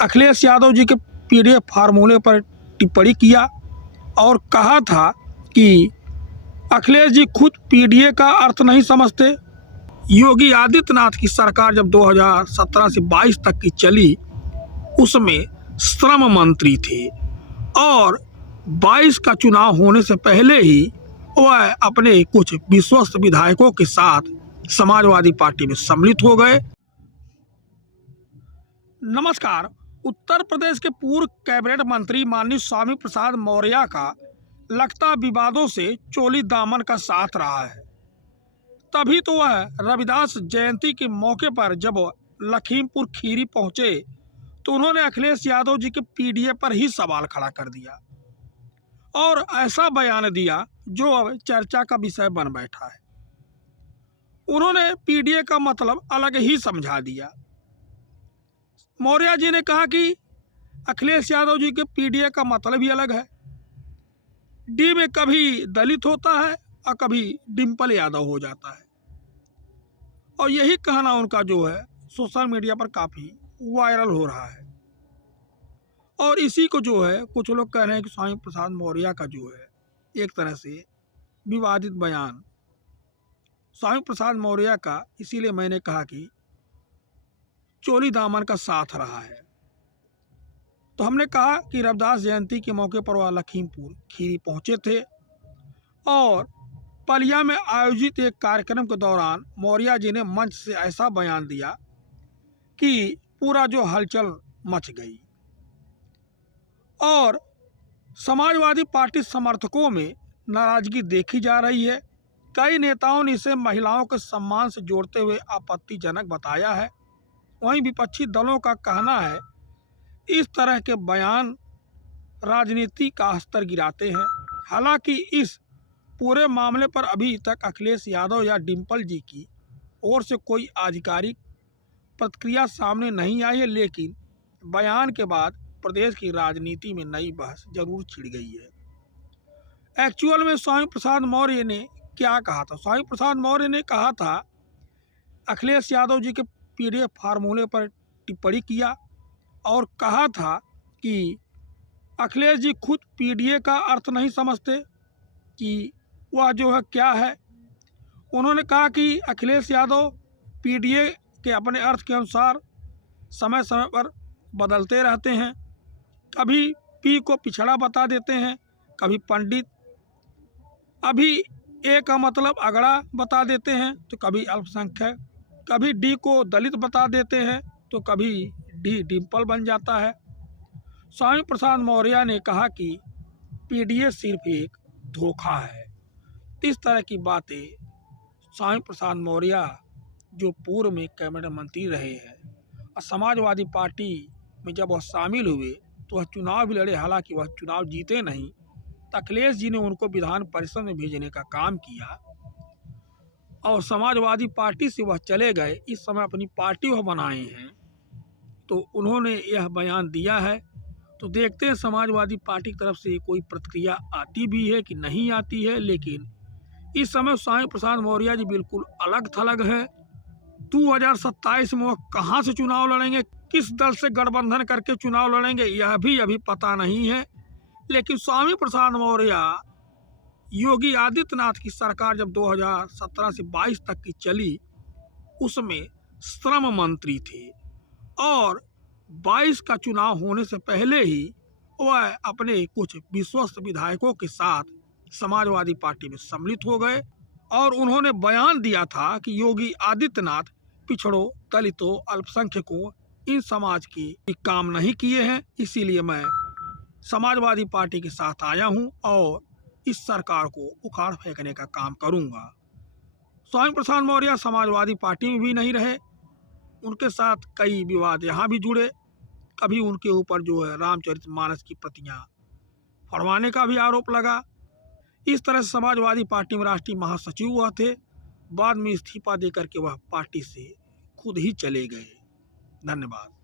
अखिलेश यादव जी के पीडीएफ फार्मूले पर टिप्पणी किया और कहा था कि अखिलेश जी खुद पीडीए का अर्थ नहीं समझते। योगी आदित्यनाथ की सरकार जब 2017 से 22 तक की चली उसमें श्रम मंत्री थे और 22 का चुनाव होने से पहले ही वह अपने कुछ विश्वस्त विधायकों के साथ समाजवादी पार्टी में सम्मिलित हो गए। नमस्कार। उत्तर प्रदेश के पूर्व कैबिनेट मंत्री माननीय स्वामी प्रसाद मौर्य का लगता विवादों से चोली दामन का साथ रहा है। तभी तो वह रविदास जयंती के मौके पर जब लखीमपुर खीरी पहुंचे तो उन्होंने अखिलेश यादव जी के पीडीए पर ही सवाल खड़ा कर दिया और ऐसा बयान दिया जो अब चर्चा का विषय बन बैठा है। उन्होंने पीडीए का मतलब अलग ही समझा दिया। मौर्य जी ने कहा कि अखिलेश यादव जी के पीडीए का मतलब ही अलग है। डी में कभी दलित होता है और कभी डिम्पल यादव हो जाता है और यही कहना उनका जो है सोशल मीडिया पर काफ़ी वायरल हो रहा है। और इसी को जो है कुछ लोग कह रहे हैं कि स्वामी प्रसाद मौर्य का जो है एक तरह से विवादित बयान स्वामी प्रसाद मौर्य का, इसीलिए मैंने कहा कि चोली दामन का साथ रहा है। तो हमने कहा कि रविदास जयंती के मौके पर वह लखीमपुर खीरी पहुंचे थे और पलिया में आयोजित एक कार्यक्रम के दौरान मौर्य जी ने मंच से ऐसा बयान दिया कि पूरा जो हलचल मच गई और समाजवादी पार्टी समर्थकों में नाराजगी देखी जा रही है। कई नेताओं ने इसे महिलाओं के सम्मान से जोड़ते हुए आपत्तिजनक बताया है। वहीं विपक्षी दलों का कहना है इस तरह के बयान राजनीति का स्तर गिराते हैं। हालांकि इस पूरे मामले पर अभी तक अखिलेश यादव या डिम्पल जी की ओर से कोई आधिकारिक प्रतिक्रिया सामने नहीं आई है, लेकिन बयान के बाद प्रदेश की राजनीति में नई बहस जरूर छिड़ गई है। एक्चुअल में स्वामी प्रसाद मौर्य ने क्या कहा था? स्वामी प्रसाद मौर्य ने कहा था अखिलेश यादव जी के पीडीएफ फार्मूले पर टिप्पणी किया और कहा था कि अखिलेश जी खुद पीडीए का अर्थ नहीं समझते कि वह जो है क्या है। उन्होंने कहा कि अखिलेश यादव पीडीए के अपने अर्थ के अनुसार समय समय पर बदलते रहते हैं। कभी पी को पिछड़ा बता देते हैं, कभी पंडित, अभी ए का मतलब अगड़ा बता देते हैं तो कभी अल्पसंख्यक, कभी डी को दलित बता देते हैं तो कभी डी डिम्पल बन जाता है। स्वामी प्रसाद मौर्य ने कहा कि पीडीए सिर्फ एक धोखा है। इस तरह की बातें स्वामी प्रसाद मौर्य जो पूर्व में कैबिनेट मंत्री रहे हैं और समाजवादी पार्टी में जब वह शामिल हुए तो वह चुनाव भी लड़े, हालांकि वह चुनाव जीते नहीं। तो अखिलेश जी ने उनको विधान परिषद में भेजने का काम किया और समाजवादी पार्टी से वह चले गए। इस समय अपनी पार्टी वह बनाए हैं तो उन्होंने यह बयान दिया है। तो देखते हैं समाजवादी पार्टी की तरफ से कोई प्रतिक्रिया आती भी है कि नहीं आती है। लेकिन इस समय स्वामी प्रसाद मौर्य जी बिल्कुल अलग थलग है। 2027 में वह कहाँ से चुनाव लड़ेंगे, किस दल से गठबंधन करके चुनाव लड़ेंगे, यह भी अभी पता नहीं है। लेकिन स्वामी प्रसाद मौर्य योगी आदित्यनाथ की सरकार जब 2017 से 22 तक की चली उसमें श्रम मंत्री थे और 22 का चुनाव होने से पहले ही वह अपने कुछ विश्वस्त विधायकों के साथ समाजवादी पार्टी में सम्मिलित हो गए और उन्होंने बयान दिया था कि योगी आदित्यनाथ पिछड़ों, दलितों, अल्पसंख्यकों, इन समाज की काम नहीं किए हैं, इसीलिए मैं समाजवादी पार्टी के साथ आया हूं और इस सरकार को उखाड़ फेंकने का काम करूंगा। स्वामी प्रसाद मौर्य समाजवादी पार्टी में भी नहीं रहे, उनके साथ कई विवाद यहाँ भी जुड़े। कभी उनके ऊपर जो है रामचरितमानस की प्रतियां फड़वाने का भी आरोप लगा। इस तरह से समाजवादी पार्टी में राष्ट्रीय महासचिव हुआ थे, बाद में इस्तीफा देकर के वह पार्टी से खुद ही चले गए। धन्यवाद।